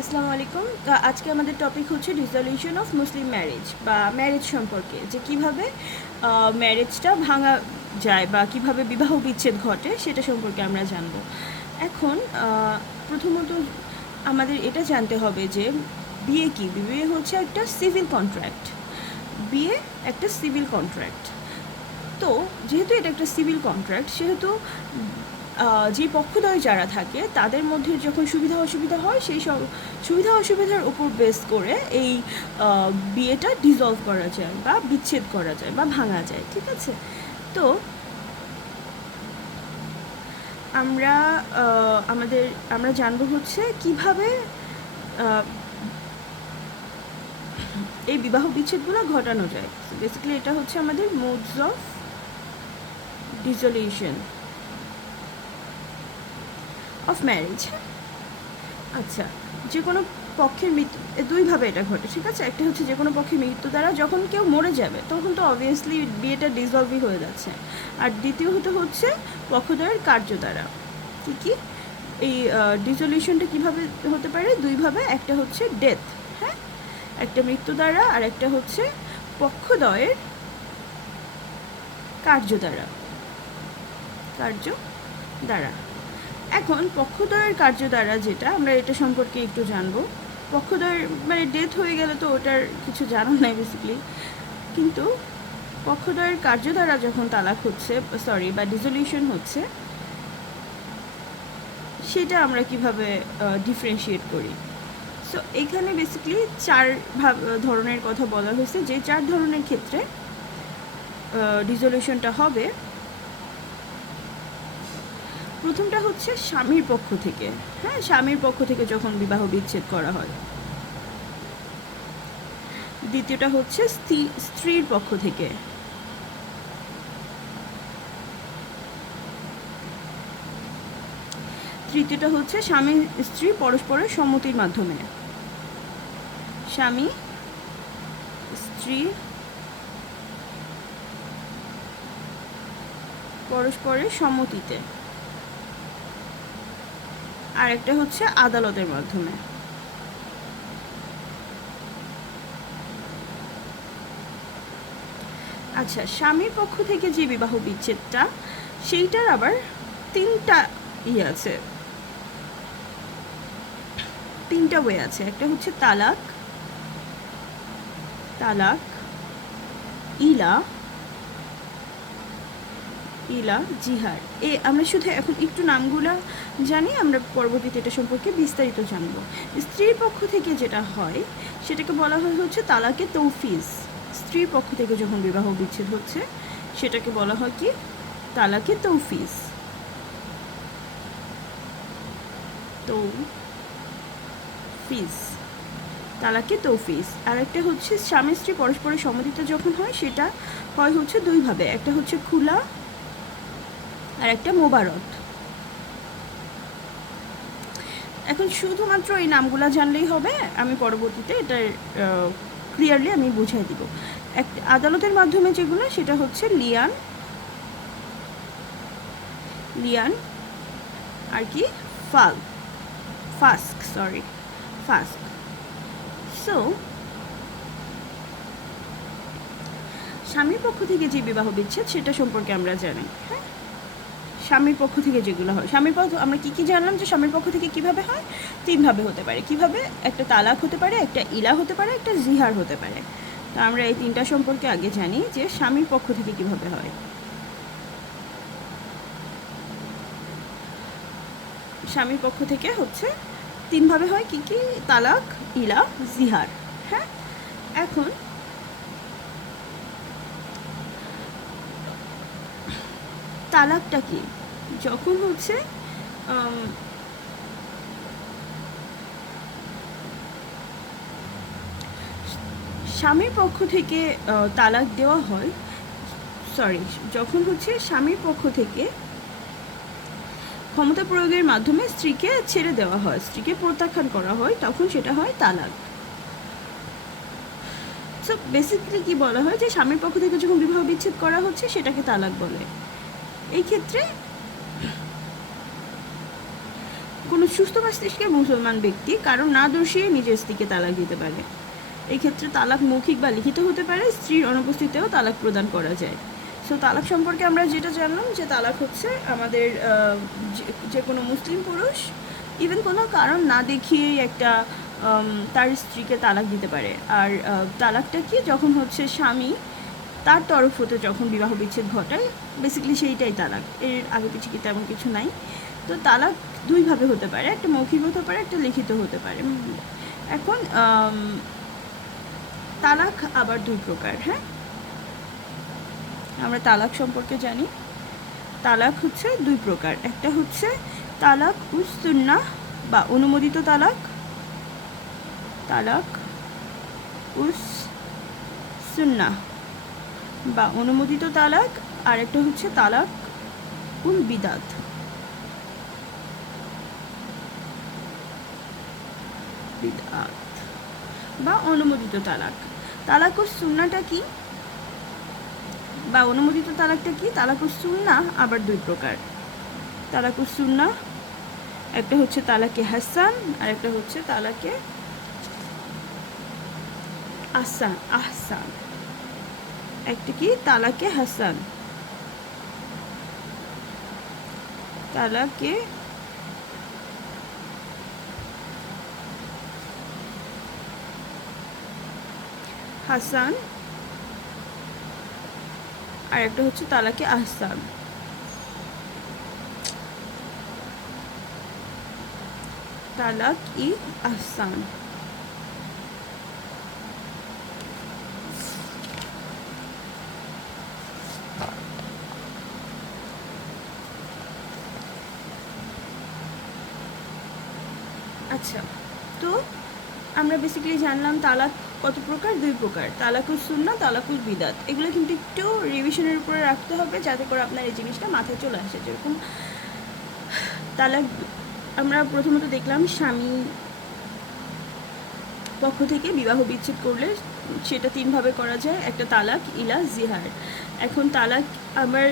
আসসালামু আলাইকুম। আজকে আমাদের টপিক হচ্ছে ডিসলিউশন অফ মুসলিম ম্যারেজ বা ম্যারেজ সম্পর্কে, যে কিভাবে ম্যারেজটা ভাঙা যায় বা কিভাবে বিবাহ বিচ্ছেদ ঘটে সেটা সম্পর্কে আমরা জানব। এখন প্রথমত আমাদের এটা জানতে হবে যে বিয়ে কি। বিয়ে হচ্ছে একটা সিভিল কন্ট্রাক্ট। বিয়ে একটা সিভিল কন্ট্রাক্ট। তো যেহেতু এটা একটা সিভিল কন্ট্রাক্ট, সেহেতু যে পক্ষদ্বয় যারা থাকে তাদের মধ্যে যখন সুবিধা অসুবিধা হয়, সেই সব সুবিধা অসুবিধার উপর বেস করে এই বিয়েটা ডিসলভ করা যায় বা বিচ্ছেদ করা যায় বা ভাঙা যায়। ঠিক আছে? তো আমরা আমরা জানবো হচ্ছে কিভাবে এই বিবাহ বিচ্ছেদগুলো ঘটানো যায়। বেসিক্যালি এটা হচ্ছে আমাদের modes of dissolution of marriage. আচ্ছা, যে কোনো পক্ষের মৃত্যু দুইভাবে এটা ঘটে। ঠিক আছে? একটা হচ্ছে যে কোনো পক্ষের মৃত্যু দ্বারা, যখন কেউ মরে যাবে তখন তো অবভিয়াসলি বিয়েটা ডিসলভই হয়ে যাচ্ছে। আর দ্বিতীয়ত হচ্ছে পক্ষদ্বয়ের কার্য দ্বারা। কি এই ডিসলিউশনটা কীভাবে হতে পারে? দুইভাবে। একটা হচ্ছে ডেথ, হ্যাঁ, একটা মৃত্যু দ্বারা, আর একটা হচ্ছে পক্ষদ্বয়ের কার্য দ্বারা। এখন পক্ষদ্বয়ের কার্য দ্বারা যেটা, আমরা এটা সম্পর্কে একটু জানবো। পক্ষদ্বয়ের মানে ডেথ হয়ে গেলে তো ওটার কিছু জানার নাই বেসিক্যালি, কিন্তু পক্ষদ্বয়ের কার্য দ্বারা যখন তালাক হচ্ছে বা ডিসলিউশন হচ্ছে, সেটা আমরা কিভাবে ডিফারেন্সিয়েট করি। সো এখানে বেসিক্যালি চার ধরনের কথা বলা হয়েছে, যে চার ধরনের ক্ষেত্রে ডিসলিউশনটা হবে। প্রথমটা হচ্ছে স্বামীর পক্ষ থেকে, হ্যাঁ, স্বামীর পক্ষ থেকে যখন বিবাহ বিচ্ছেদ করা হয়। দ্বিতীয়টা হচ্ছে স্ত্রীর পক্ষ থেকে। তৃতীয়টা হচ্ছে স্বামী স্ত্রী পরস্পরের সম্মতির মাধ্যমে। স্বামী স্ত্রী পরস্পরের সম্মতিতে। আর একটা হচ্ছে আদালতের মাধ্যমে। আচ্ছা, স্বামীর পক্ষ থেকে যে বিবাহ বিচ্ছেদটা, সেইটার আবার তিনটা আছে, তিনটা ওয়ে আছে। একটা হচ্ছে তালাক, ইলা, জিহার। আমরা শুধু এখন একটু নামগুলা জানি, আমরা পরবর্তীতে এটা সম্পর্কে বিস্তারিত জানব। স্ত্রীর পক্ষ থেকে যেটা হয় সেটাকে বলা হয় হচ্ছে তালাকে তৌফিজ। স্ত্রীর পক্ষ থেকে যখন বিবাহ বিচ্ছেদ হচ্ছে সেটাকে বলা হয় কি? তালাকে তৌফিজ। তালাকে তৌফিজ। আর একটা হচ্ছে স্বামী স্ত্রী পরস্পরের সম্মতিতে যখন হয়, সেটা হয় হচ্ছে দুইভাবে। একটা হচ্ছে খুলা, আর একটা মোবারক। এখন শুধুমাত্র এই নামগুলো জানলেই হবে, আমি পরবর্তীতে এটা ক্লিয়ারলি আমি বুঝাই দিব। আদালতের মাধ্যমে যেগুলো, সেটা হচ্ছে লিয়ান আর কি ফাস্ক। সো স্বামীর পক্ষ থেকে যে বিবাহ বিচ্ছেদ সেটা সম্পর্কে আমরা জানি। হ্যাঁ, স্বামীর পক্ষ থেকে যেগুলো হয়, আমরা কি জানলাম যে স্বামীর পক্ষ থেকে কিভাবে হয়? তিনভাবে হতে পারে। কিভাবে? একটা তালাক হতে পারে, একটা ইলা হতে পারে, একটা জিহার হতে পারে। তো আমরা এই তিনটা সম্পর্কে আগে জানি যে স্বামীর পক্ষ থেকে কিভাবে হয়। স্বামীর পক্ষ থেকে হচ্ছে তিনভাবে হয়। কি? তালাক, ইলা, জিহার। হ্যাঁ, এখন তালাকটা কি? যখন হচ্ছে স্বামীর পক্ষ থেকে তালাক দেওয়া হয়, যখন হচ্ছে স্বামীর পক্ষ থেকে ক্ষমতা প্রয়োগের মাধ্যমে স্ত্রীকে ছেড়ে দেওয়া হয়, স্ত্রীকে প্রত্যাখ্যান করা হয়, তখন সেটা হয় তালাক। সো বেসিক্যালি কি বলা হয়, যে স্বামীর পক্ষ থেকে যখন বিবাহ বিচ্ছেদ করা হচ্ছে সেটাকে তালাক বলে। এই ক্ষেত্রে কোনো সুস্থ মস্তিষ্কের মুসলমান ব্যক্তি কারণ না দর্শিয়ে নিজের স্ত্রীকে তালাক দিতে পারে। এই ক্ষেত্রে তালাক মৌখিক বা লিখিত হতে পারে, স্ত্রীর অনুপস্থিতিতেও তালাক প্রদান করা যায়। সো তালাক সম্পর্কে আমরা যেটা জানলাম যে তালাক হচ্ছে আমাদের যে কোনো মুসলিম পুরুষ ইভেন কোনো কারণ না দেখিয়েই একটা তার স্ত্রীকে তালাক দিতে পারে। আর তালাকটা কি, যখন হচ্ছে স্বামী তার তরফ হতে যখন বিবাহ বিচ্ছেদ ঘটায়, বেসিক্যালি সেইটাই তালাক, এর আগে পিছিয়ে কি তেমন কিছু নাই। তো তালাক দুইভাবে হতে পারে, একটা মৌখিক হতে পারে, একটা লিখিত হতে পারে। এখন তালাক আবার দুই প্রকার। হ্যাঁ, আমরা তালাক সম্পর্কে জানি। তালাক হচ্ছে দুই প্রকার, একটা হচ্ছে তালাক উস সুন্নাহ বা অনুমোদিত তালাক, তালাক উস সুন্নাহ বা অনুমোদিত তালাক, আর একটা হচ্ছে তালাক উল বিদাত। বিদাত বা অনুমোদিত তালাক। তালাক উস সুন্নাহটা কি বা অনুমোদিত তালাকটা কি? তালাক উস সুন্নাহ আবার দুই প্রকার। তালাক উস সুন্নাহ একটা হচ্ছে তালাকে হাসান আর একটা হচ্ছে তালাকে আহসান। একটা কি তালাকে হাসান, তালাকে হাসান আর একটা হচ্ছে তালাকে আহসান। তালাক ই আহসান। আচ্ছা, তো আমরা বেসিক্যালি জানলাম তালাক কত প্রকার, দুই প্রকার, তালাকুস সুন্নাহ, তালাকুল বিদাত। এগুলো কিন্তু একটু রিভিশনের উপরে রাখতে হবে যাতে করে আপনার এই জিনিসটা মাথায় চলে আসে। যেরকম তালাক আমরা প্রথমত দেখলাম স্বামী পক্ষ থেকে বিবাহ বিচ্ছেদ করলে সেটা তিনভাবে করা যায়, একটা তালাক, ইলা, জিহার। এখন তালাক আবার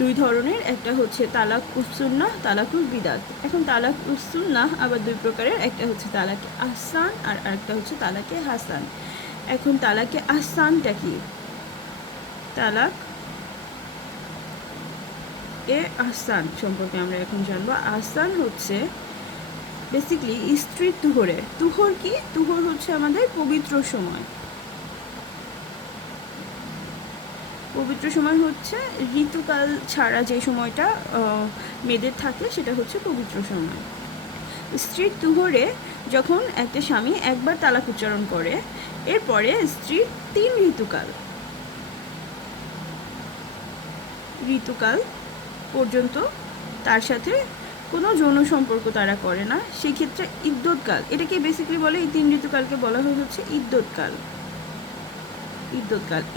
দুই ধরনের, একটা হচ্ছে তালাক উস সুন্নাহ, তালাকুল বিদাত। এখন তালাক উস সুন্নাহ আবার দুই প্রকারের, একটা হচ্ছে তালাকে আহসান আর আরেকটা হচ্ছে তালাকে হাসান। এখন তালাকে আহসানটা কি? তালাক এ আহসান সম্পর্কে আমরা এখন জানবো। আহসান হচ্ছে বেসিক্যালি স্ত্রীর তুহরে। তুহর কি? তুহর হচ্ছে আমাদের পবিত্র সময়। পবিত্র সময় হচ্ছে ঋতুকাল ছাড়া যে সময়টা মেয়েদের থাকে সেটা হচ্ছে পবিত্র সময়। স্ত্রীর তুহরে যখন একটা স্বামী একবার তালাক উচ্চারণ করে, এরপরে স্ত্রীর 3 ঋতুকাল পর্যন্ত তার সাথে কোনো যৌন সম্পর্ক তারা করে না। সেই ক্ষেত্রে ইদ্যৎকাল, এটাকে বেসিক্যালি বলে, এই 3 ঋতুকালকে বলা হয় হচ্ছে ইদ্যৎকাল।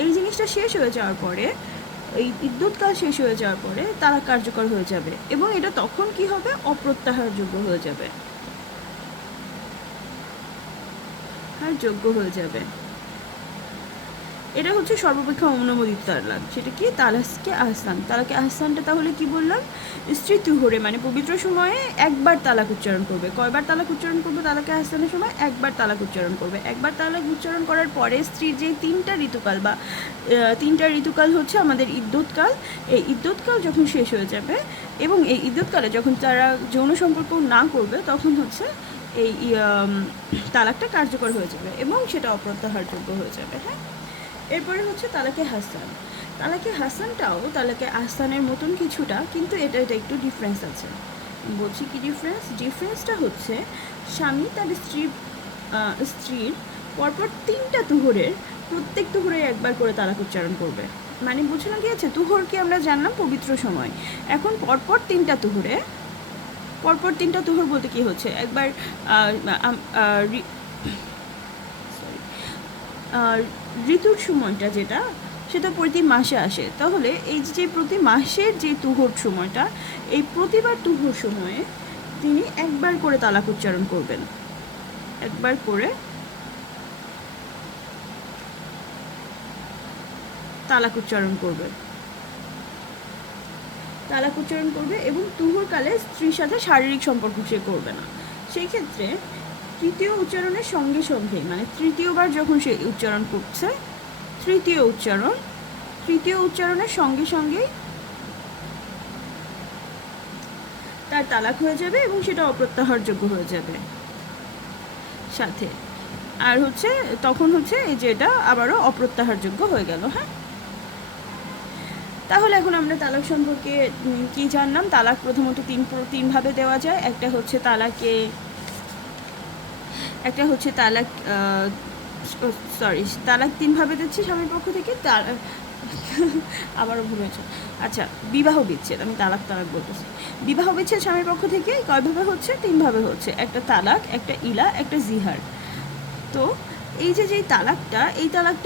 এই জিনিসটা শেষ হয়ে যাওয়ার পরে, এই ইদ্যৎকাল শেষ হয়ে যাওয়ার পরে তালাক কার্যকর হয়ে যাবে এবং এটা তখন কি হবে? অপ্রত্যাহারযোগ্য হয়ে যাবে, যোগ্য হয়ে যাবে। এটা হচ্ছে সর্বাপেক্ষা অনুমোদিত তালাক, সেটা কি? তালাকে আহসান। তালাকে আহসানটা তাহলে কি বললাম? স্ত্রী তুহরে মানে পবিত্র সময়ে একবার তালাক উচ্চারণ করবে। কয়বার তালাক উচ্চারণ করবে? তালাকে আহসানের সময় একবার তালাক উচ্চারণ করবে। একবার তালাক উচ্চারণ করার পরে স্ত্রীর যে 3টা ঋতুকাল বা 3টা ঋতুকাল হচ্ছে আমাদের ইদ্যৎকাল, এই ইদ্যৎকাল যখন শেষ হয়ে যাবে এবং এই ইদ্যৎকালে যখন তারা যৌন সম্পর্ক না করবে তখন হচ্ছে এই তালাকটা কার্যকর হয়ে যাবে এবং সেটা অপ্রত্যাহারযোগ্য হয়ে যাবে। হ্যাঁ, এরপরে হচ্ছে তালাকে হাসান। তালাকে হাসানটাও তালাকে আহসানের মতন কিছুটা, কিন্তু এটা একটু ডিফারেন্স আছে। বলছি কি ডিফারেন্সটা হচ্ছে স্বামী তার স্ত্রীর পরপর 3টা তুহরের প্রত্যেক তুহরে একবার করে তালাক উচ্চারণ করবে। মানে বোঝানো গিয়েছে, তুহরকে আমরা জানলাম পবিত্র সময়, এখন পরপর 3টা তুহরে, পরপর 3টা তুহর বলতে কি হচ্ছে? একবার ঋতুর সময়টা যেটা, সেটা প্রতি মাসে আসে। তাহলে এই যে প্রতি মাসের যে তুহর সময়টা, এই প্রতিবার তুহর সময়ে তিনি একবার করে তালাক উচ্চারণ করবেন, একবার করে তালাক উচ্চারণ করবেন। তালাক উচ্চারণ করবে এবং তুহরকালে স্ত্রীর সাথে শারীরিক সম্পর্ক সে করবে না। সেই ক্ষেত্রে তৃতীয় উচ্চারণের সঙ্গে সঙ্গে, মানে তৃতীয়বার যখন সে উচ্চারণ করছে, তৃতীয় উচ্চারণের সঙ্গে সঙ্গেই তার তালাক হয়ে যাবে এবং সেটা অপ্রত্যাহারযোগ্য হয়ে যাবে সাথে। আর তখন এই যে এটা আবারও অপ্রত্যাহারযোগ্য হয়ে গেল। হ্যাঁ, তাহলে এখন আমরা তালাক সম্পর্কে কি জানলাম? তালাক প্রথমত তিনভাবে দেওয়া যায়। একটা হচ্ছে তালাক তিনভাবে দিচ্ছে স্বামীর পক্ষ থেকে। আবারও ভুল হয়েছে। আচ্ছা, বিবাহ বিচ্ছেদ, আমি তালাক বলতেছি। বিবাহ বিচ্ছেদ স্বামীর পক্ষ থেকে কয়ভাবে হচ্ছে? তিনভাবে হচ্ছে। একটা তালাক, একটা ইলা, একটা জিহার। তো এই যে তালাকটা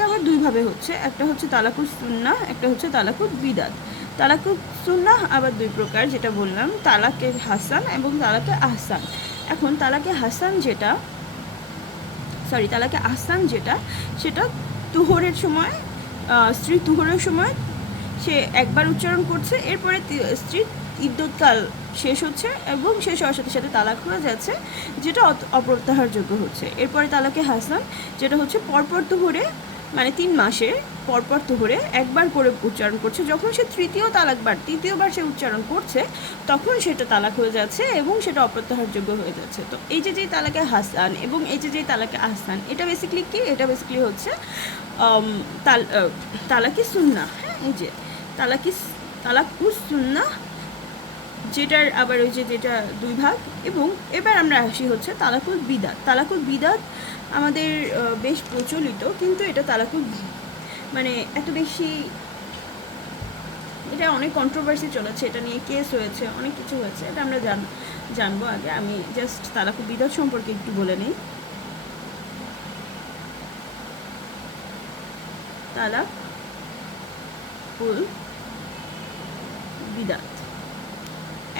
আবার দুইভাবে হচ্ছে। একটা হচ্ছে তালাকুল সুন্নাহ, একটা হচ্ছে তালাকুল বিদাত। তালাকুল সুন্নাহ আবার দুই প্রকার, যেটা বললাম, তালাকে হাসান এবং তালাকে আহসান। এখন তালাকে আহসান যেটা সেটা তুহরের সময়, স্ত্রী তুহরের সময় সে একবার উচ্চারণ করছে, এরপরে স্ত্রীর ইদ্যৎকাল শেষ হচ্ছে এবং শেষ হওয়ার সাথে সাথে তালাক হয়ে যাচ্ছে, যেটা অপ্রত্যাহারযোগ্য হচ্ছে। এরপরে তালাকে হাসান, যেটা হচ্ছে পরপর তুহরে, মানে 3 মাসে পরপর তুহরে একবার করে উচ্চারণ করছে। যখন সে তৃতীয়বার সে উচ্চারণ করছে, তখন সেটা তালাক হয়ে যাচ্ছে এবং সেটা অপ্রত্যাহারযোগ্য হয়ে যাচ্ছে। তো এই যে তালাকে হাসান এবং এই যে তালাকে আহসান, এটা বেসিক্যালি কি? এটা বেসিক্যালি হচ্ছে তালাকি সুন্নাহ। হ্যাঁ, এই যে তালাকুস সুন্নাহ, যেটার আবার যেটা দুই ভাগ। এবং এবার আমরা আসি হচ্ছে তালাকুল বিদাত আমাদের বেশ প্রচলিত, কিন্তু এটা মানে এত বেশি, এটা অনেক কন্ট্রোভার্সি চলেছে, এটা নিয়ে কেস হয়েছে, অনেক কিছু হয়েছে। এটা আমরা জানবো। আগে আমি জাস্ট তালাকুল বিদাত সম্পর্কে একটু বলে নিই। তালাকুল বিদাত,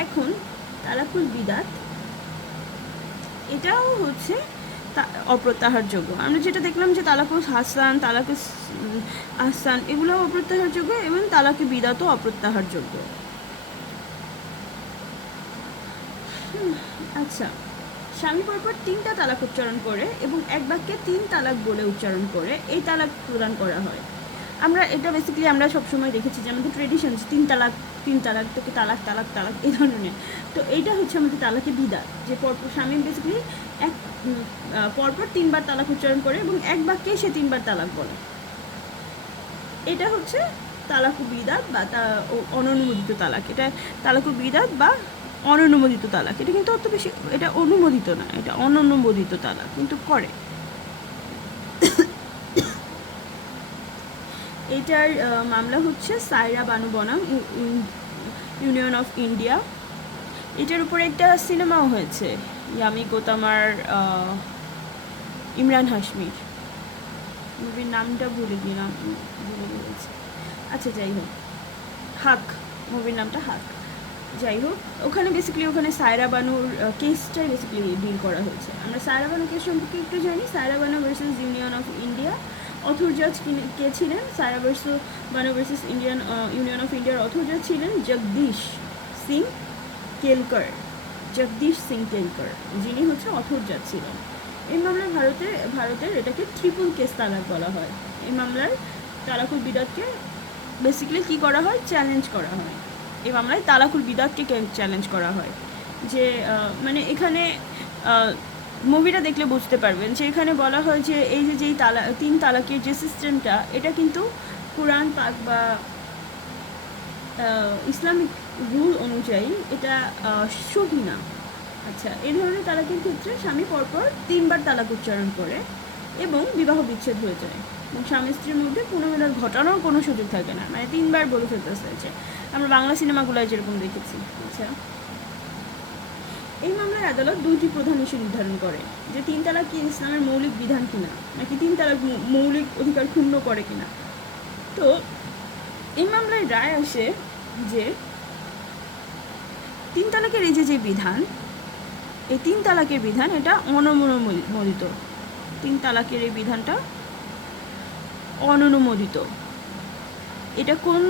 এখন তালাকুল বিদাত এটাও হচ্ছে অপ্রত্যাহারযোগ্য। আমরা যেটা দেখলাম যে তালাকুল হাসান, তালাকুল আহসান এগুলোও অপ্রত্যাহারযোগ্য এবং তালাকে বিদাতও অপ্রত্যাহারযোগ্য। আচ্ছা, স্বামী পরপর 3টা তালাক উচ্চারণ করে এবং এক বাক্যে 3 তালাক বলে উচ্চারণ করে এই তালাক প্রদান করা হয়। আমরা এটা বেসিক্যালি আমরা সবসময় দেখেছি যে আমাদের ট্রেডিশন 3 তালাক থেকে তালাক এই ধরনের। তো এইটা হচ্ছে আমাদের তালাকে বিদাত, যে স্বামী বেসিক্যালি পরপর 3বার তালাক উচ্চারণ করে এবং এক বাক্যে সে 3বার তালাক বলে। এটা হচ্ছে তালাকু বিদাত বা অননুমোদিত তালাক। এটা তালাকু বিদাত বা অননুমোদিত তালাক। এটা কিন্তু অত বেশি, এটা অনুমোদিত না, এটা অননুমোদিত তালাক কিন্তু করে। এটার মামলা হচ্ছে সায়রা বানু বনাম ইউনিয়ন অফ ইন্ডিয়া। এটার উপরে একটা সিনেমাও হয়েছে, ইয়ামি গোতামার, ইমরান হাশমির। মুভির নামটা ভুলে গিয়েছি। আচ্ছা, যাই হোক, হাক, মুভির নামটা হাক। যাই হোক, ওখানে সায়রা বানুর কেসটাই বেসিক্যালি ডিল করা হয়েছে। আমরা সায়রা বানু কেস সম্পর্কে একটু জানি। Saira Banu versus union of India. Author জাজ কে ছিলেন? Saira Banu versus union of ইন্ডিয়ার অথর জাজ ছিলেন জগদীশ সিং কেলকর, যিনি হচ্ছে অথর জাজ ছিলেন। এই মামলায় ভারতের এটাকে ট্রিপল কেস তালাক বলা হয়। এই মামলার তালাকুল বিদাতকে বেসিক্যালি কী করা হয়? চ্যালেঞ্জ করা হয়। এই মামলায় তালাকুল বিদাতকে চ্যালেঞ্জ করা হয়। যে মানে এখানে মুভিটা দেখলে বুঝতে পারবেন যে এখানে বলা হয় যে এই যে 3 তালাকের যে সিস্টেমটা, এটা কিন্তু কুরআন পাক বা ইসলামিক রুল অনুযায়ী এটা সহি না। আচ্ছা, এই ধরনের তালাকের ক্ষেত্রে স্বামী পরপর 3বার তালাক উচ্চারণ করে এবং বিবাহ বিচ্ছেদ হয়ে যায় এবং স্বামী স্ত্রীর মধ্যে পুনর্মিলন ঘটানোর কোনো সুযোগ থাকে না। মানে 3বার বলে ফেলতে হয়েছে, আমরা বাংলা সিনেমাগুলোয় যেরকম দেখেছি। আচ্ছা, এই মামলার আদালত 2টি প্রধান ইস্যু নির্ধারণ করে, যে 3 তালাক কি ইসলামের মৌলিক বিধান কিনা, নাকি 3 তালাক মৌলিক অধিকার ক্ষুণ্ণ করে কিনা। তো এই মামলায় রায় আসে যে 3 তালাকের এই যে বিধান, এই 3 তালাকের বিধান এটা অননুমোদিত। 3 তালাকের এই বিধানটা অননুমোদিত। এটা কোন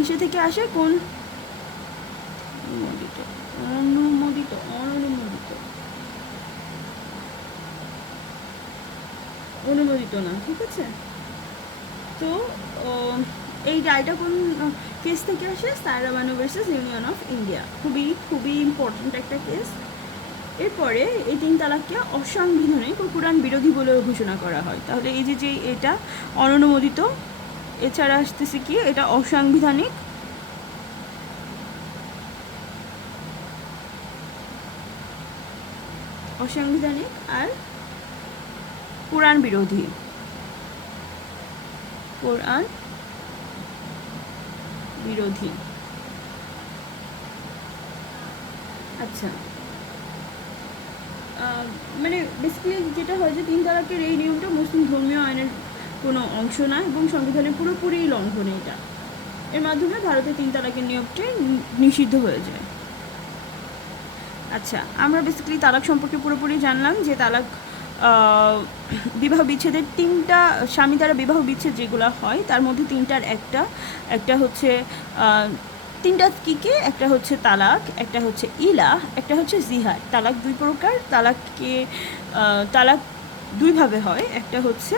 ইস্যু থেকে আসে? কোন অনুমোদিত অনুমোদিত অনুমোদিত অনুমোদিত না, ঠিক আছে। তো এই রায়টা কোন কেস থেকে আসে? Saira Banu versus union of India. খুবই খুবই ইম্পর্ট্যান্ট একটা কেস। এরপরে এই 3 তালাককে অসাংবিধানিক ও কোরআন বিরোধী বলে ঘোষণা করা হয়। তাহলে এই যে এটা অননুমোদিত, এছাড়া আসতেছে কি, এটা অসাংবিধানিক, অসাংবিধানিক আর কোরআন বিরোধী। কোরআন বিরোধী। আচ্ছা, মানে বেসিক্যালি যেটা হয় যে 3 তালাকের এই নিয়মটা মুসলিম ধর্মীয় আইনের কোনো অংশ না এবং সংবিধানের পুরোপুরি লঙ্ঘন। এটা এর মাধ্যমে ভারতে 3 তালাকের নিয়মটি নিষিদ্ধ হয়ে যায়। আচ্ছা, আমরা বেসিক্যালি তালাক সম্পর্কে পুরোপুরি জানলাম যে তালাক বিবাহ বিচ্ছেদের 3টা স্বামী দ্বারা বিবাহ বিচ্ছেদ যেগুলো হয় তার মধ্যে 3টার একটা হচ্ছে 3টা কী কী, একটা হচ্ছে তালাক, একটা হচ্ছে ইলা, একটা হচ্ছে জিহার। তালাক 2 প্রকার। তালাক 2 ভাবে হয়। একটা হচ্ছে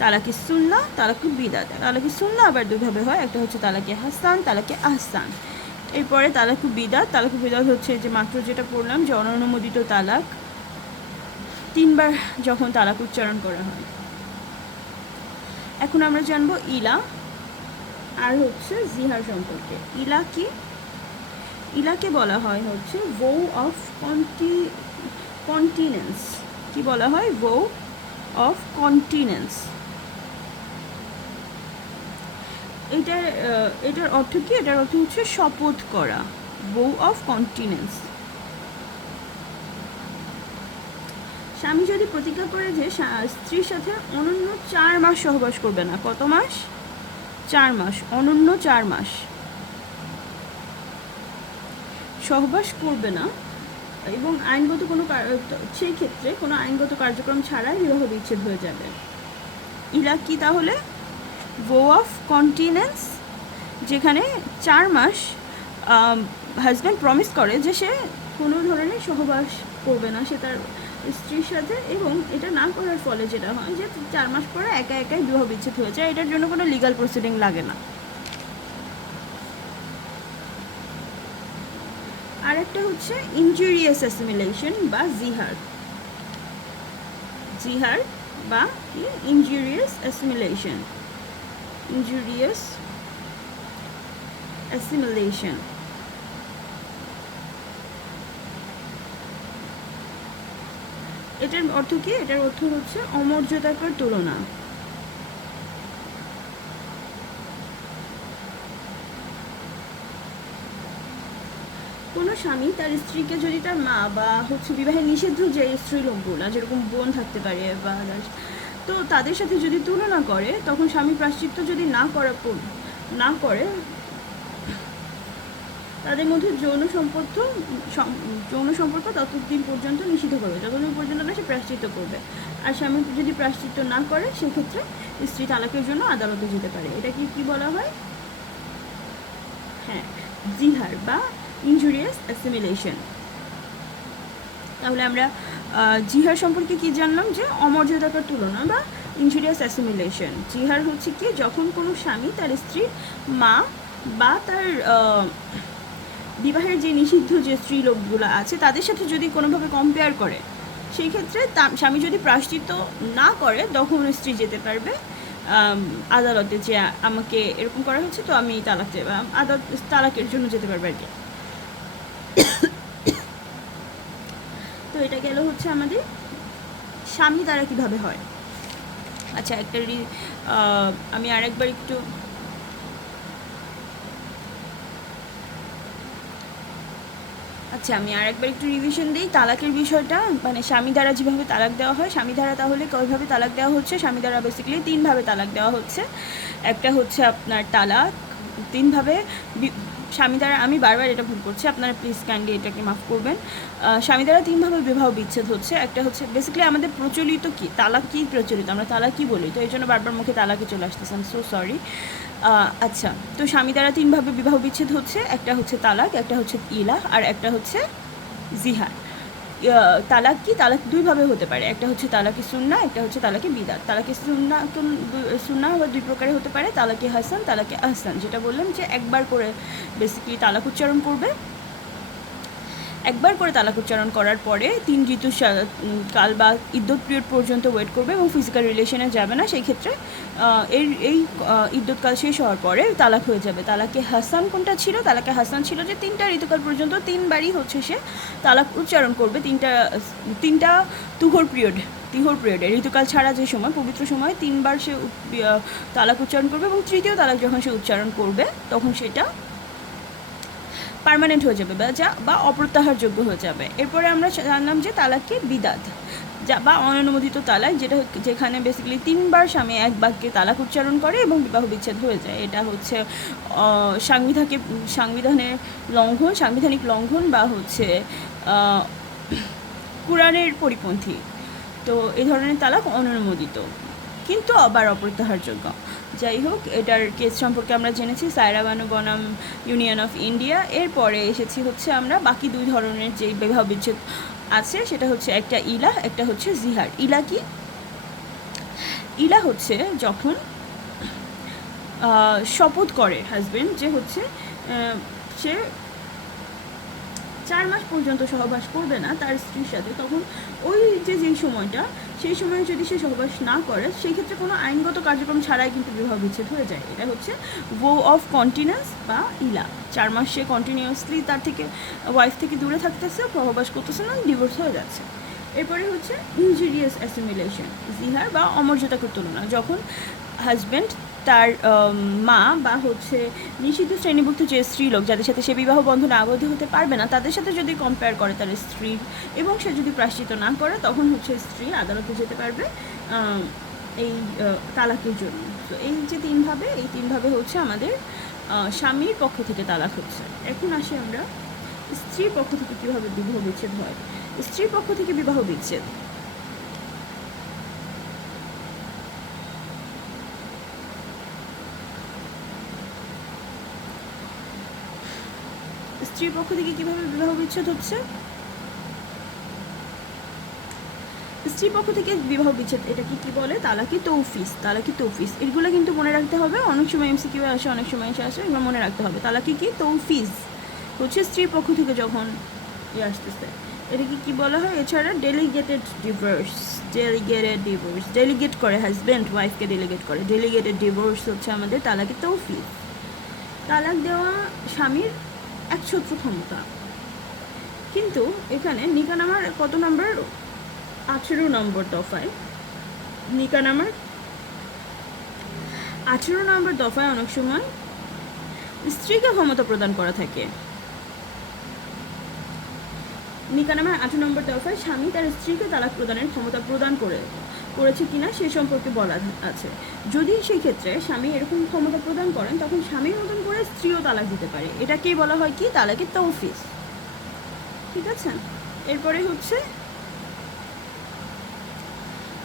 তালাকি সুন্না, তালাকি বিদাত। তালাকি সুন্না আবার 2 ভাবে হয়, একটা হচ্ছে তালাকি হাসান, তালাকি আহসান। এরপরে তালাকু বিদাত। তালাকু বিদাত হচ্ছে যে মাত্র যেটা পড়লাম যে অননুমোদিত তালাক 3 বার যখন তালাক উচ্চারণ করা হয়। এখন আমরা জানবো ইলা আর হচ্ছে জিহার সম্পর্কে। ইলা কি? ইলাকে বলা হয় হচ্ছে ভৌ অফ কন্টিনেন্স। কি বলা হয়? ভৌ অফ কন্টিনেন্স। এটার অর্থ কি? এটার অর্থ হচ্ছে শপথ করা, ভৌ অফ কন্টিনেন্স। স্বামী যদি প্রতিজ্ঞা করে যে স্ত্রীর সাথে অনন্য 4 মাস সহবাস করবে না। কত মাস? 4 মাস। অনন্য 4 মাস সহবাস করবে না এবং আইনগত কোনো সেই ক্ষেত্রে কোনো আইনগত কার্যক্রম ছাড়াই বিবাহ বিচ্ছেদ হয়ে যাবে। ইলা কি তাহলে? ভৌ অফ কন্টিনেন্স, যেখানে 4 মাস হাজব্যান্ড প্রমিস করে যে সে কোনো ধরনের সহবাস করবে না সে তার স্ত্রীর সাথে, এবং এটা না করার ফলে যেটা হয় যে 4 মাস পরে একাই বিবাহ বিচ্ছেদ হয়ে যায়। এটার জন্য কোনো লিগাল প্রসিডিং লাগে না। আর একটা হচ্ছে ইনজুরিয়াস অ্যাসিমিলেশন বা জিহার। জিহার বা কি? Injurious assimilation. Injurious assimilation. এটার অর্থ কি? এটার অর্থ হচ্ছে অমর্যাদাকর তুলনা। কোনো স্বামী তার স্ত্রীকে যদি তার মা বা হচ্ছে বিবাহের নিষিদ্ধ যে স্ত্রীলোকগুলো যেরকম বোন থাকতে পারে বা তো তাদের সাথে যদি তুলনা করে, তখন স্বামী প্রায়শ্চিত্ত যদি না করে তাদের মধ্যে যৌন সম্পর্ক ততদিন পর্যন্ত নিষিদ্ধ করবে, যতদিন পর্যন্ত না সে প্রায়শ্চিত্ত করবে। আর স্বামী যদি প্রায়শ্চিত্ত না করে সেক্ষেত্রে স্ত্রী তালাকের জন্য আদালতে যেতে পারে। এটা কি বলা হয়? হ্যাঁ, জিহার বা ইনজুরিয়াস অ্যাসিমিলেশন। তাহলে আমরা জিহার সম্পর্কে কি জানলাম? যে অমর্যাদাকর তুলনা বা ইনজুরিয়াস অ্যাসিমিলেশন। জিহার হচ্ছে কি? যখন কোনো স্বামী তার স্ত্রীর মা বা তার বিবাহের যে নিষিদ্ধ যে স্ত্রী লোকগুলো আছে তাদের সাথে যদি কোনোভাবে কম্পেয়ার করে, সেই ক্ষেত্রে স্বামী যদি প্রায়শ্চিত্ত না করে তখন স্ত্রী যেতে পারবে আদালতে যে আমাকে এরকম করা হচ্ছে তো আমি তালাক চাই, বা তালাকের জন্য যেতে পারবে আর কি। তো এটা গেল হচ্ছে আমাদের স্বামী দ্বারা কিভাবে হয়। আচ্ছা, আমি আরেকবার একটু রিভিশন দিই তালাকের বিষয়টা। মানে স্বামী দ্বারা যেভাবে তালাক দেওয়া হয়, স্বামী দ্বারা তাহলে কীভাবে তালাক দেওয়া হচ্ছে? স্বামী দ্বারা বেসিক্যালি 3 ভাবে তালাক দেওয়া হচ্ছে। একটা হচ্ছে আপনার তালাক 3 ভাবে স্বামী দ্বারা, আমি বারবার এটা ভুল করছি, আপনারা প্লিজ কাইন্ডলি এটাকে মাফ করবেন। স্বামী দ্বারা তিনভাবে বিবাহ বিচ্ছেদ হচ্ছে। একটা হচ্ছে বেসিক্যালি আমাদের প্রচলিত কি তালাক, কি প্রচলিত, আমরা তালাক কি বলি, তো এই জন্য বারবার মুখে তালাকে চলে আসতেছে, আই এম সো সরি। আচ্ছা, তো স্বামী দ্বারা তিনভাবে বিবাহ বিচ্ছেদ হচ্ছে। একটা হচ্ছে তালাক, একটা হচ্ছে ইলাহ, আর একটা হচ্ছে জিহার। তালাক কি, তালাক দুইভাবে হতে পারে। একটা হচ্ছে তালাকি সুন্নাহ, একটা হচ্ছে তালাকি বিদাত। তালাকি সুন্নাহ আবার দুই প্রকারে হতে পারে, তালাকি হাসান, তালাকি আহসান। যেটা বললাম যে একবার করে বেসিক্যালি তালাক উচ্চারণ করবে, একবার করে তালাক উচ্চারণ করার পরে 3 ঋতু কাল বা ইদ্যত পিরিয়ড পর্যন্ত ওয়েট করবে এবং ফিজিক্যাল রিলেশনে যাবে না। সেই ক্ষেত্রে এই ইদ্যতকাল শেষ হওয়ার পরে তালাক হয়ে যাবে। তালাকে হাসান কোনটা ছিল? তালাকে হাসান ছিল যে 3টা ঋতুকাল পর্যন্ত 3বারই হচ্ছে সে তালাক উচ্চারণ করবে। তিনটা তিহর পিরিয়ডে ঋতুকাল ছাড়া যে সময়, পবিত্র সময় 3বার সে তালাক উচ্চারণ করবে এবং তৃতীয় তালাক যখন সে উচ্চারণ করবে তখন সেটা পার্মানেন্ট হয়ে যাবে বা অপ্রত্যাহারযোগ্য হয়ে যাবে। এরপরে আমরা জানলাম যে তালাককে বিদাত বা অননুমোদিত তালাক, যেখানে বেসিক্যালি 3বার স্বামী এক বাক্যে তালাক উচ্চারণ করে এবং বিবাহ বিচ্ছেদ হয়ে যায়। এটা হচ্ছে সাংবিধানিক লঙ্ঘন বা হচ্ছে কুরআনের পরিপন্থী। তো এই ধরনের তালাক অননুমোদিত কিন্তু আবার অপ্রত্যাহারযোগ্য। যাই হোক, এটার কেস সম্পর্কে আমরা জেনেছি, সায়রা বানু বনাম ইউনিয়ন অফ ইন্ডিয়া। এরপরে এসেছি হচ্ছে আমরা বাকি 2 ধরনের যে বিবাহ বিচ্ছেদ আছে, সেটা হচ্ছে একটা ইলাহ, একটা হচ্ছে জিহার। ইলা কি? ইলা হচ্ছে যখন শপথ করে হাজবেন্ড যে হচ্ছে সে 4 মাস পর্যন্ত সহবাস করবে না তার স্ত্রীর সাথে, তখন ওই যেই সময়টা, সেই সময় যদি সে সহবাস না করে, সেই ক্ষেত্রে কোনো আইনগত কার্যক্রম ছাড়াই কিন্তু বিবাহ বিচ্ছেদ হয়ে যায়। এটা হচ্ছে ভো অফ কন্টিনিউয়াস বা ইলা। 4 মাস সে কন্টিনিউয়াসলি তার থেকে ওয়াইফ থেকে দূরে থাকতেছে, সহবাস করতেছে না, ডিভোর্স হয়ে যাচ্ছে। এরপরে হচ্ছে ইনজুরিয়াস অ্যাসিমিলেশন, জিহার বা অমর্যাদাকর তুলনা, যখন হাজব্যান্ড তার মা বা হচ্ছে নিষিদ্ধ শ্রেণীভুক্ত যে স্ত্রীলোক যাদের সাথে সে বিবাহ বন্ধনে আবদ্ধ হতে পারবে না, তাদের সাথে যদি কম্পেয়ার করে তার স্ত্রীর, এবং সে যদি প্রায়শ্চিত্ত না করে, তখন হচ্ছে স্ত্রী আদালতে যেতে পারবে এই তালাকের জন্য। তো এই যে 3ভাবে হচ্ছে আমাদের স্বামীর পক্ষ থেকে তালাক হচ্ছে। এখন আসি আমরা স্ত্রীর পক্ষ থেকে কীভাবে বিবাহ বিচ্ছেদ হয়। স্ত্রীর পক্ষ থেকে বিবাহ বিচ্ছেদ স্ত্রীর পক্ষ থেকে কীভাবে বিবাহ বিচ্ছেদ হচ্ছে? স্ত্রীর পক্ষ থেকে বিবাহ বিচ্ছেদ, এটাকে কি বলে? তালাকি তৌফিজ। এগুলো কিন্তু মনে রাখতে হবে, অনেক সময় এমসিকিউ আসে, অনেক সময় আসে, এগুলো মনে রাখতে হবে। তালাকি কি? তৌফিজ হচ্ছে স্ত্রীর পক্ষ থেকে যখন আসতেছে, এটাকে কি বলা হয়? এছাড়া ডেলিগেটেড ডিভোর্স, ডেলিগেট করে হাজব্যান্ড ওয়াইফকে ডেলিগেটেড ডিভোর্স হচ্ছে আমাদের তালাকি তৌফিজ। তালাক দেওয়া স্বামীর একছত্র ক্ষমতা, কিন্তু এখানে নিকানামার কত নম্বর? 18 নম্বর দফায়, নিকানামার 18 নম্বর দফায় অনেক সময় স্ত্রীকে ক্ষমতা প্রদান করা থাকে। নিকানামার 18 নম্বর দফায় স্বামী তার স্ত্রীকে তালাক প্রদানের ক্ষমতা প্রদান করেছে কিনা সে সম্পর্কে বলা আছে। যদি সেই ক্ষেত্রে স্বামী এরকম ক্ষমতা প্রদান করেন, তখন স্বামীর মতন করে স্ত্রীও তালাক দিতে পারে। এটাকেই বলা হয় কি? তালাকি তৌফিজ। ঠিক আছে, এরপরে হচ্ছে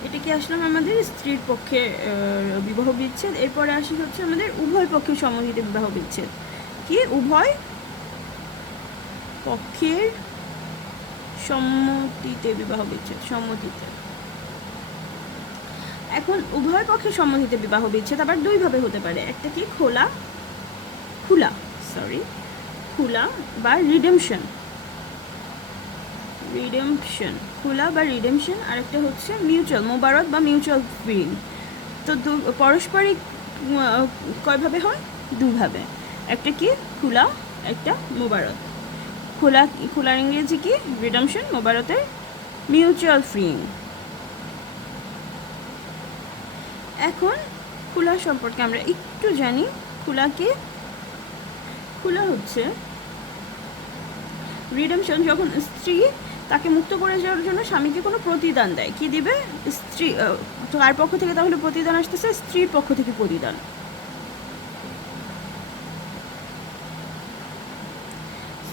এটা কি আসলাম আমাদের স্ত্রীর পক্ষে বিবাহ বিচ্ছেদ। এরপরে আসি হচ্ছে আমাদের উভয় পক্ষের সম্মতিতে বিবাহ বিচ্ছেদ। কি? উভয় পক্ষের সম্মতিতে বিবাহ বিচ্ছেদ, সম্মতিতে। এখন উভয় পক্ষের সম্মতিতে বিবাহ বিচ্ছেদ আবার 2ভাবে হতে পারে। একটা কি? খোলা বা রিডেমশন, খোলা বা রিডেমশন। আর একটা হচ্ছে মিউচুয়াল মোবারত বা মিউচুয়াল ফ্রিং। তো পারস্পরিক কয়ভাবে হয়? 2ভাবে। একটা কি? খোলা, একটা মোবারত। খোলার ইংরেজি কি? রিডেমশন, মোবারতের মিউচুয়াল ফ্রিং। এখন খোলা সম্পর্কে আমরা একটু জানি। খোলা হচ্ছে রিডেমশন, যখন স্ত্রী তাকে মুক্ত করে যাওয়ার জন্য স্বামীকে কোনো প্রতিদান দেয়। কি দিবে? স্ত্রী। কার পক্ষ থেকে তাহলে প্রতিদান আসতেছে? স্ত্রীর পক্ষ থেকে প্রতিদান।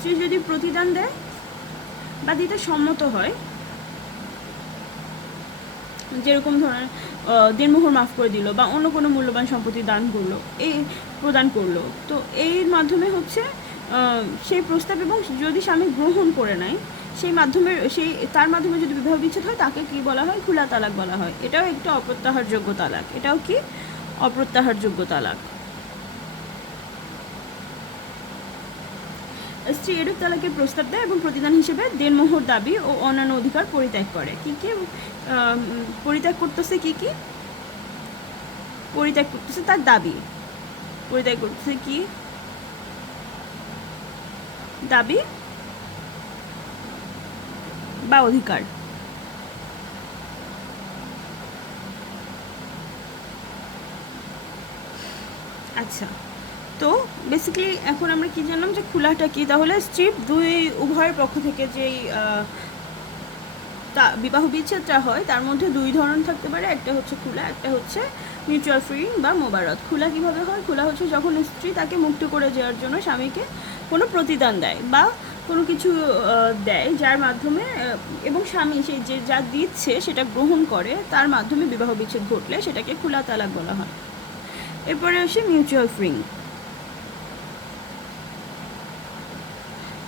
স্ত্রী যদি প্রতিদান দেয় বা দিতে সম্মত হয়, যেরকম ধরেন দেনমোহর মাফ করে দিল বা অন্য কোনো মূল্যবান সম্পত্তি দান করলো, এই প্রদান করলো, তো এর মাধ্যমে হচ্ছে সেই প্রস্তাব, এবং যদি স্বামী গ্রহণ করে নেয় তার মাধ্যমে যদি বিবাহ বিচ্ছেদ হয় তাকে কি বলা হয়? খোলা তালাক বলা হয়। এটাও একটা অপ্রত্যাহারযোগ্য তালাক। এটাও কি? অপ্রত্যাহারযোগ্য তালাক। স্ত্রী এরূপ তালাকের প্রস্তাব দেয় এবং প্রতিদান হিসেবে দেনমোহর দাবি ও অন্যান্য অধিকার পরিত্যাগ করে। কি পরিত্যাগ করতেছে? কি পরিত্যাগ করতেছে? তার দাবি। পরিত্যাগ করতেছে কি? দাবি বা অধিকার। আচ্ছা, তো বেসিক্যালি এখন আমরা কি জানলাম যে খোলাটা কি। তাহলে স্ত্রী উভয়ের পক্ষ থেকে যেই বিবাহ বিচ্ছেদটা হয় তার মধ্যে দুই ধরন থাকতে পারে, একটা হচ্ছে খোলা, একটা হচ্ছে মিউচুয়াল ফ্রিং বা মোবারত। খোলা কীভাবে হয়? খোলা হচ্ছে যখন স্ত্রী তাকে মুক্ত করে দেওয়ার জন্য স্বামীকে কোনো প্রতিদান দেয় বা কোনো কিছু দেয়, যার মাধ্যমে এবং স্বামী সেই যে যা দিচ্ছে সেটা গ্রহণ করে, তার মাধ্যমে বিবাহ বিচ্ছেদ ঘটলে সেটাকে খোলা তালাক বলা হয়। এরপরে আসে মিউচুয়াল ফ্রিং।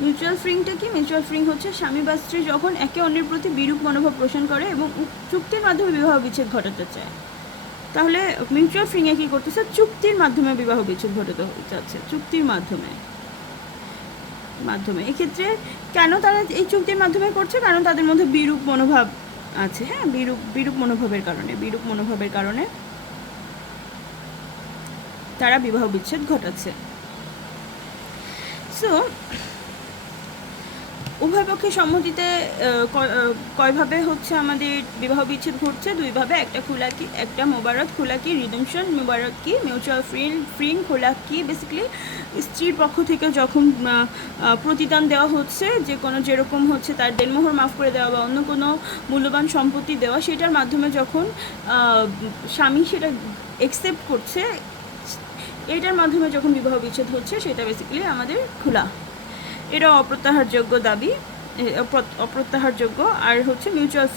মিউচুয়াল ফ্রিংটা কি? মিউচুয়াল ফ্রিং হচ্ছে স্বামী বা স্ত্রী যখন একে অন্যের প্রতি বিরূপ মনোভাব পোষণ করে এবং চুক্তির মাধ্যমে বিবাহ বিচ্ছেদ ঘটাতে চায়। তাহলে মিউচুয়াল ফ্রিংয়ে কী করতেছে? চুক্তির মাধ্যমে বিবাহ বিচ্ছেদ ঘটাতে চাচ্ছে, চুক্তির মাধ্যমে। এক্ষেত্রে কেন তারা এই চুক্তির মাধ্যমে করছে? কারণ তাদের মধ্যে বিরূপ মনোভাব আছে। হ্যাঁ, বিরূপ মনোভাবের কারণে তারা বিবাহ বিচ্ছেদ ঘটাচ্ছে। সো উভয় পক্ষের সম্মতিতে কয়ভাবে হচ্ছে আমাদের বিবাহ বিচ্ছেদ ঘটছে? দুইভাবে। একটা খোলা কি, একটা মোবারত। খোলা কি? রিডেমশন। মোবারত কি? মিউচুয়াল ফ্রিং। খোলা কি? বেসিক্যালি স্ত্রীর পক্ষ থেকে যখন প্রতিদান দেওয়া হচ্ছে, যেরকম হচ্ছে তার দেনমোহর মাফ করে দেওয়া বা অন্য কোনো মূল্যবান সম্পত্তি দেওয়া, সেটার মাধ্যমে যখন স্বামী সেটা অ্যাকসেপ্ট করছে, এটার মাধ্যমে যখন বিবাহ বিচ্ছেদ হচ্ছে, সেটা বেসিক্যালি আমাদের খোলা। এটা অপ্রত্যাহারযোগ্য দাবি, অপ্রত্যাহারযোগ্য। আর হচ্ছে মিউচুয়াল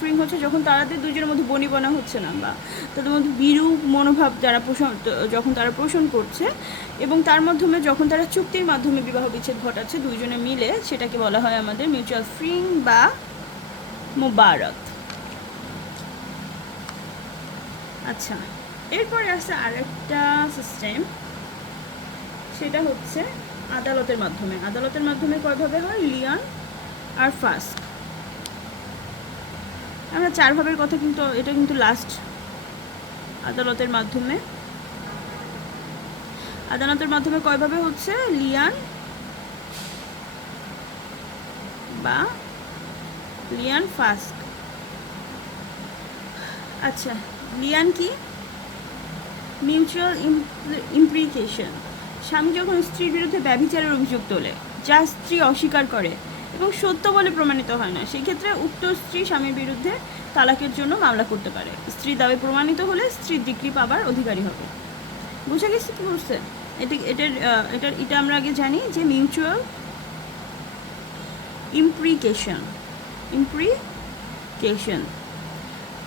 ফ্রিং হচ্ছে যখন তাদের দুজনের মধ্যে বনিবনা হচ্ছে না বা তাদের মধ্যে বিরূপ মনোভাব যখন তারা পোষণ করছে এবং তার মাধ্যমে যখন তারা চুক্তির মাধ্যমে বিবাহ বিচ্ছেদ ঘটাচ্ছে দুইজনে মিলে, সেটাকে বলা হয় আমাদের মিউচুয়াল ফ্রিং বা মোবারত। আচ্ছা, এরপরে আছে আরেকটা সিস্টেম, সেটা হচ্ছে আদালতের মাধ্যমে কয়ভাবে হয়? লিয়ান আর ফাস্ক। আমরা 4 ভাবের কথা কিন্তু, এটা কিন্তু লাস্ট। আদালতের মাধ্যমে কয়ভাবে হচ্ছে? লিয়ান বা লিয়ান ফাস্ক। আচ্ছা, লিয়ান কি? Mutual implication. স্বামী যখন স্ত্রীর বিরুদ্ধে ব্যভিচারের অভিযোগ তোলে যা স্ত্রী অস্বীকার করে এবং সত্য বলে প্রমাণিত হয় না, সেই ক্ষেত্রে উক্ত স্ত্রী স্বামীর বিরুদ্ধে তালাকের জন্য মামলা করতে পারে। স্ত্রীর দাবি প্রমাণিত হলে স্ত্রীর ডিগ্রি পাবার অধিকারী হবে। বুঝা গেছে কি করছে? এটা আমরা আগে জানি যে মিউচুয়াল ইমপ্লিকেশন।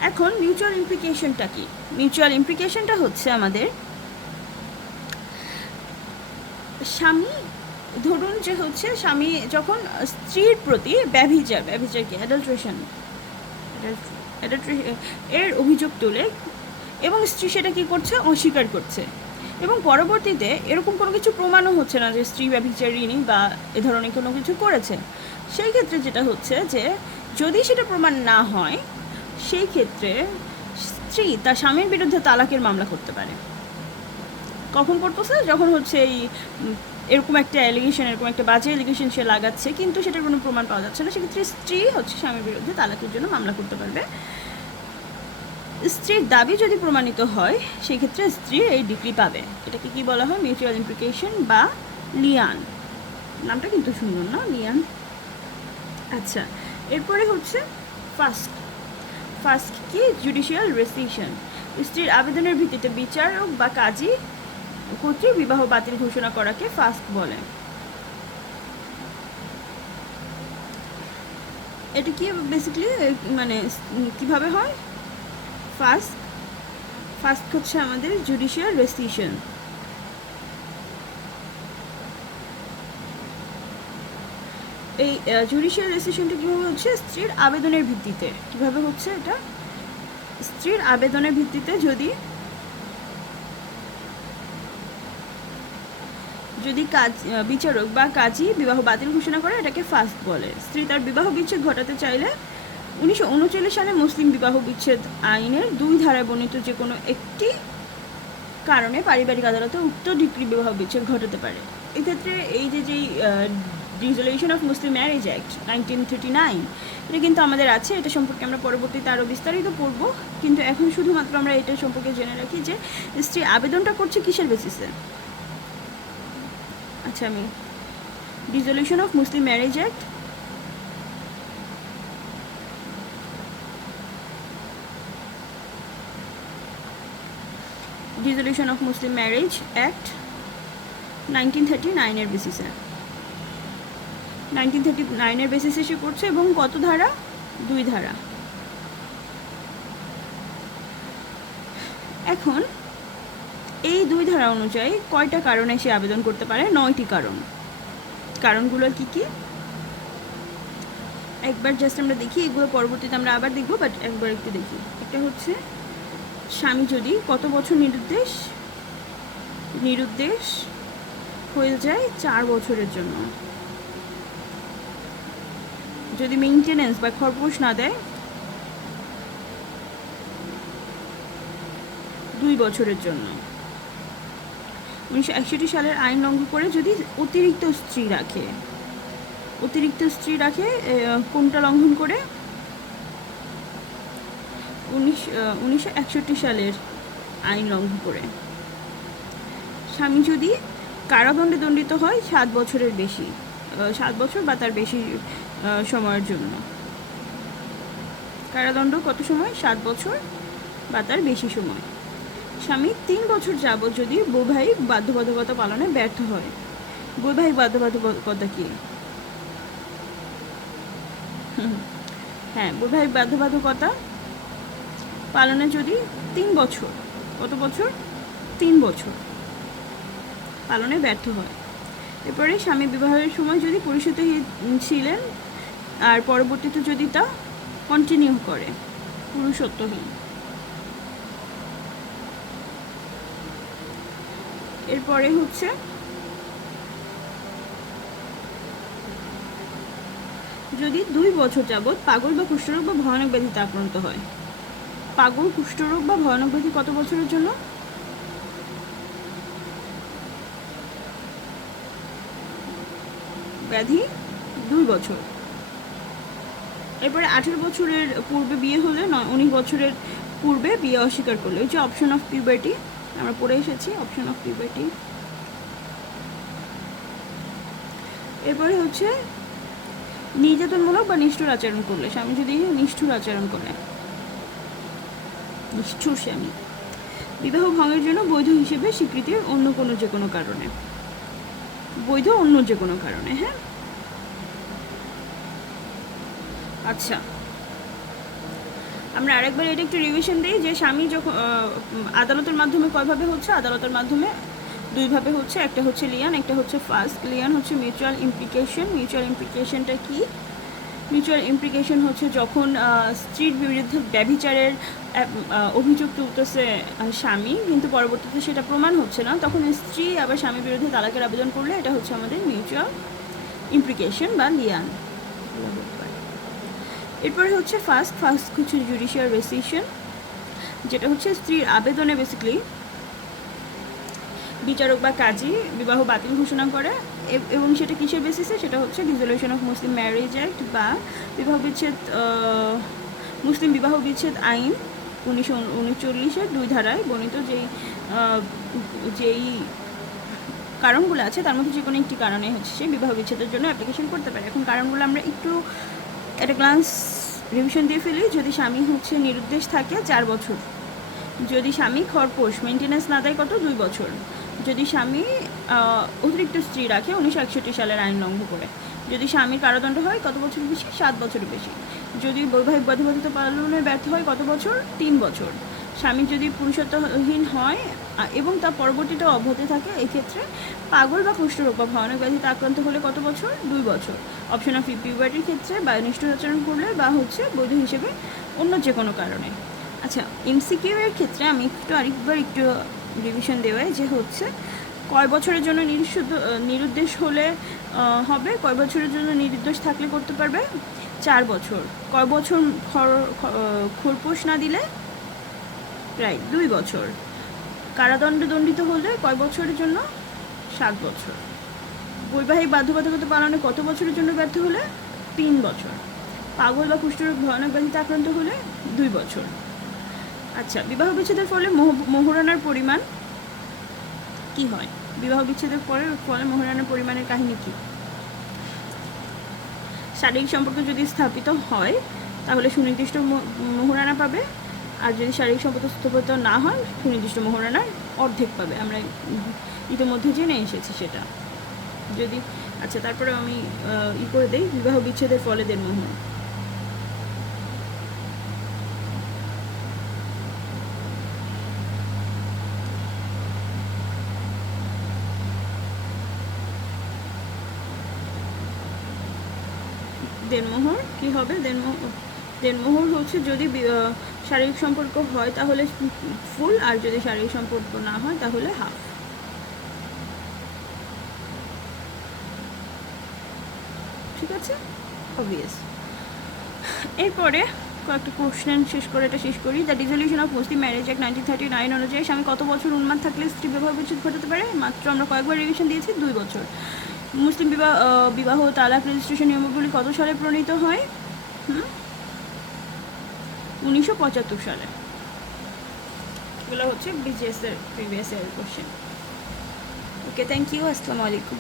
এখন মিউচুয়াল ইমপ্লিকেশনটা কি? মিউচুয়াল ইমপ্লিকেশনটা হচ্ছে আমাদের স্বামী, ধরুন যে হচ্ছে স্বামী যখন স্ত্রীর প্রতি ব্যভিচার কি অ্যাডাল্ট্রেশন এর অভিযোগ তোলে এবং স্ত্রী সেটা কি করছে? অস্বীকার করছে, এবং পরবর্তীতে এরকম কোনো কিছু প্রমাণও হচ্ছে না যে স্ত্রী ব্যভিচারিণী বা এ ধরনের কোনো কিছু করেছে, সেই ক্ষেত্রে যেটা হচ্ছে যে যদি সেটা প্রমাণ না হয়, সেই ক্ষেত্রে স্ত্রী তার স্বামীর বিরুদ্ধে তালাকের মামলা করতে পারে। কখন করতেছে? যখন হচ্ছে এরকম একটা বাজে অ্যালিগেশন সে লাগাচ্ছে, কিন্তু সেটার কোনো প্রমাণ পাওয়া যাচ্ছে না, সেক্ষেত্রে স্ত্রী হচ্ছে স্বামীর বিরুদ্ধে তালাকের জন্য মামলা করতে পারবে। স্ত্রীর দাবি যদি প্রমাণিত হয়, সেই ক্ষেত্রে স্ত্রী এই ডিগ্রি পাবে। এটাকে কি বলা হয়? মিউচুয়াল ইমপ্লিকেশন বা লিয়ান। নামটা কিন্তু সুন্দর না, লিয়ান। আচ্ছা, এরপরে হচ্ছে ফাস্ক কি? Judicial rescission. স্ত্রীর আবেদনের ভিত্তিতে বিচারক বা কাজী কর্তৃক বিবাহ বাতিল ঘোষণা করাকে ফাস্ক বলে। এটা কি বেসিক্যালি মানে কিভাবে হয়? ফার্স্ট ফার্স্ট হচ্ছে আমাদের জুডিশিয়াল রেস্ট্রিকশন। এই জুডিশিয়াল রেস্ট্রিকশনটা কীভাবে হচ্ছে? স্ত্রীর আবেদনের ভিত্তিতে। কিভাবে হচ্ছে এটা? স্ত্রীর আবেদনের ভিত্তিতে যদি বিচারক বা কাজী বিবাহ বাতিল ঘোষণা করে, এটাকে ফাস্ট বলে। স্ত্রী তার বিবাহ বিচ্ছেদ ঘটাতে চাইলে 1939 সালে মুসলিম বিবাহ বিচ্ছেদ আইনের 2 ধারায় বর্ণিত যে কোনো একটি কারণে পারিবারিক আদালতে উক্ত ডিক্রি বিবাহ বিচ্ছেদ ঘটাতে পারে। এক্ষেত্রে এই যেই dissolution of Muslim marriage act 1939, এটা কিন্তু আমাদের আছে। এটা সম্পর্কে আমরা পরবর্তীতে আরও বিস্তারিত পড়ব, কিন্তু এখন শুধুমাত্র আমরা এটা সম্পর্কে জেনে রাখি যে স্ত্রী আবেদনটা করছে কিসের বেসিসে। আচ্ছা, আমি dissolution of Muslim marriage act dissolution of Muslim marriage act 1939 এর বেসিসে 1939 এর বেসিসে সে করছে, এবং কত ধারা? 2 ধারা। এখন এই 2 ধারা অনুযায়ী কয়টা কারণে সে আবেদন করতে পারে? 9টি কারণ। কারণগুলো কি কি একবার জাস্ট আমরা দেখি, এগুলো পরবর্তীতে আমরা আবার দেখব, বাট একবার একটু দেখি। একটা হচ্ছে স্বামী যদি কত বছর নিরুদ্দেশ হয়ে যায় 4 বছরের জন্য, যদি মেইনটেনেন্স বা খরপোশ না দেয় 2 বছরের জন্য, 1961 সালের আইন লঙ্ঘন করে যদি অতিরিক্ত স্ত্রী রাখে কোনটা লঙ্ঘন করে? 1961 সালের আইন লঙ্ঘন করে। স্বামী যদি কারাদণ্ডে দণ্ডিত হয় 7 বছরের বেশি, 7 বছর বা তার বেশি সময়ের জন্য। কারাদণ্ড কত সময়? 7 বছর বা তার বেশি সময়। স্বামী 3 বছর যাবৎ যদি বৈবাহিক বাধ্যবাধকতা পালনে ব্যর্থ হয়। বৈবাহিক বাধ্যবাধকতা কি? হ্যাঁ, বৈবাহিক বাধ্যবাধকতা পালনে যদি 3 বছর, কত বছর? 3 বছর পালনে ব্যর্থ হয়। এরপরে স্বামী বিবাহের সময় যদি পুরুষত্বহীন ছিলেন আর পরবর্তীতে যদি তা কন্টিনিউ করে, পুরুষত্বহীন। এরপরে হচ্ছে যদি 2 বছর যাবৎ পাগল বা কুষ্ঠরোগ বা ভয়ানক ব্যাধিতে আক্রান্ত হয়। পাগল, কুষ্ঠরোগ বা ভয়ানক ব্যাধি কত বছরের জন্য? ব্যাধি 2 বছর। এরপরে 18 বছরের পূর্বে বিয়ে হলে 19 বছরের পূর্বে বিয়ে অস্বীকার করলে, ওই যে অপশন অফ পিউবার্টি আমরা পড়ে এসেছি, অপশন অফ পিউবার্টি। এরপরে হচ্ছে নির্যাতনমূলক বা নিষ্ঠুর আচরণ করলে, স্বামী যদি নিষ্ঠুর আচরণ করে, নিষ্ঠুর স্বামী। বিবাহ ভঙ্গের জন্য বৈধ হিসেবে স্বীকৃতির অন্য যে কোনো কারণে, বৈধ অন্য যে কোনো কারণে। হ্যাঁ, আচ্ছা, আমরা আরেকবার এটা একটু রিভিশন দিই যে স্বামী যখন আদালতের মাধ্যমে কয়ভাবে হচ্ছে? আদালতের মাধ্যমে 2 ভাবে হচ্ছে। একটা হচ্ছে লিয়ান, একটা হচ্ছে ফাস্ট। লিয়ান হচ্ছে মিউচুয়াল ইমপ্লিকেশন। মিউচুয়াল ইমপ্লিকেশনটা কি? মিউচুয়াল ইমপ্লিকেশন হচ্ছে যখন স্ত্রীর বিরুদ্ধে ব্যভিচারের অভিযোগ তুলতেছে স্বামী, কিন্তু পরবর্তীতে সেটা প্রমাণ হচ্ছে না, তখন স্ত্রী আবার স্বামীর বিরুদ্ধে তালাকের আবেদন করলে এটা হচ্ছে আমাদের মিউচুয়াল ইমপ্লিকেশন বা লিয়ান। এরপরে হচ্ছে ফাস্ট হচ্ছে জুডিশিয়াল রেস্ট্রিকশন, যেটা হচ্ছে স্ত্রীর আবেদনে বেসিক্যালি বিচারক বা কাজী বিবাহ বাতিল ঘোষণা করে, এবং সেটা কিসের বেসিসে? সেটা হচ্ছে dissolution of Muslim marriage act বা মুসলিম বিবাহ বিচ্ছেদ আইন 1939-এর 2 ধারায় বর্ণিত যেই কারণগুলো আছে তার মধ্যে যে কোনো একটি কারণে হচ্ছে সে বিবাহ বিচ্ছেদের জন্য অ্যাপ্লিকেশন করতে পারে। এখন কারণগুলো আমরা একটু একটা গ্লান্স রিভিশন দিয়ে ফেলি। যদি স্বামী হচ্ছে নিরুদ্দেশ থাকে 4 বছর, যদি স্বামী খরপোশ মেনটেন্যান্স না দেয় কত? 2 বছর, যদি স্বামী অতিরিক্ত স্ত্রী রাখে 1961 সালের আইন লঙ্ঘন করে, যদি স্বামীর কারাদণ্ড হয় কত বছরের বেশি? 7 বছরের বেশি। যদি বৈবাহিক বাধ্যবাধকতা পালনে ব্যর্থ হয় কত বছর? 3 বছর। স্বামী যদি পুরুষত্বহীন হয় এবং তার পরবর্তীটা অব্যাহত থাকে, এক্ষেত্রে পাগল বা কুষ্ঠরোগ বা ভয়ানক ব্যাধিতে আক্রান্ত হলে কত বছর? 2 বছর। অপশন অফ পিউবার্টির ক্ষেত্রে বা নিষ্ঠুর আচরণ করলে বা বৈধ হিসেবে অন্য যে কোনো কারণে। আচ্ছা, এমসিকিউ এর ক্ষেত্রে আমি আরেকটু রিভিশন দেওয়াই যে কয় বছরের জন্য নিরুদ্দেশ হলে হবে, কয় বছরের জন্য নিরুদ্দেশ থাকলে করতে পারবে? 4 বছর। কয় বছর খোরপোশ না দিলে? প্রায় 2 বছর। দণ্ডিত হলে কয় বছরের জন্য? 7 বছর। বৈবাহিক বাধ্যবাধকতা পালনে কত বছরের জন্য ব্যর্থ হলে? 3 বছর। পাগল বা কুষ্ঠরোগ ভয়ানক ব্যাধিতে আক্রান্ত হলে 2 বছর। আচ্ছা, বিবাহ বিচ্ছেদের ফলে মোহরানার পরিমাণ কি হয়? বিবাহ বিচ্ছেদের ফলে মোহরানার পরিমাণের কাহিনী কি? শারীরিক সম্পর্ক যদি স্থাপিত হয় তাহলে সুনির্দিষ্ট মোহরানা পাবে, আর যদি শারীরিক সম্পর্ক স্থাপিত না হয় সুনির্দিষ্ট মোহরানার অর্ধেক পাবে। আমরা ইতিমধ্যে জেনে এসেছি সেটা। যদি আচ্ছা, তারপরে আমি করে দেই বিবাহ বিচ্ছেদের ফলে দেনমোহর। দেনমোহর কি হবে? দেনমোহর যদি শারীরিক সম্পর্ক হয় তাহলে ফুল, আর যদি শারীরিক সম্পর্ক না হয় তাহলে হাফ। ঠিক আছে, অবভিয়াস। এরপরে কয়েকটা কোশ্চেন শেষ করি। The resolution of Muslim marriage act 1939 অনুযায়ী স্বামী কত বছর উন্মাদ থাকলে স্ত্রী বিবাহ বিচ্ছেদ ঘটাতে পারে? মাত্র আমরা কয়েকবার রিভিশন দিয়েছি, 2 বছর। মুসলিম বিবাহ তালাক রেজিস্ট্রেশন নিয়মাবলী কত সালে প্রণীত হয়? 1975 সালে। এগুলো বিজিএস এর previous year question. Okay, thank you, আসসালামু আলাইকুম।